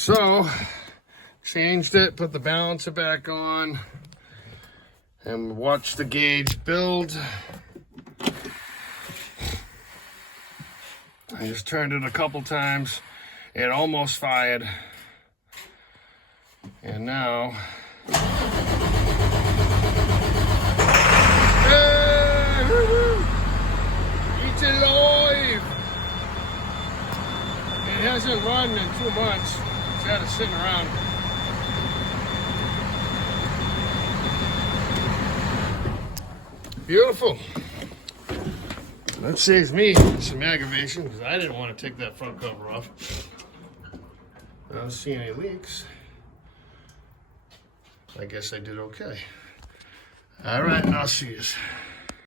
So, changed it, put the balancer back on, and watch the gauge build. I just turned it a couple times. It almost fired. And now, hey, woo-hoo, it's alive. It hasn't run in 2 months. It's had it sitting around. Beautiful. That saves me some aggravation because I didn't want to take that front cover off. I don't see any leaks. I guess I did okay. All right, I'll see you.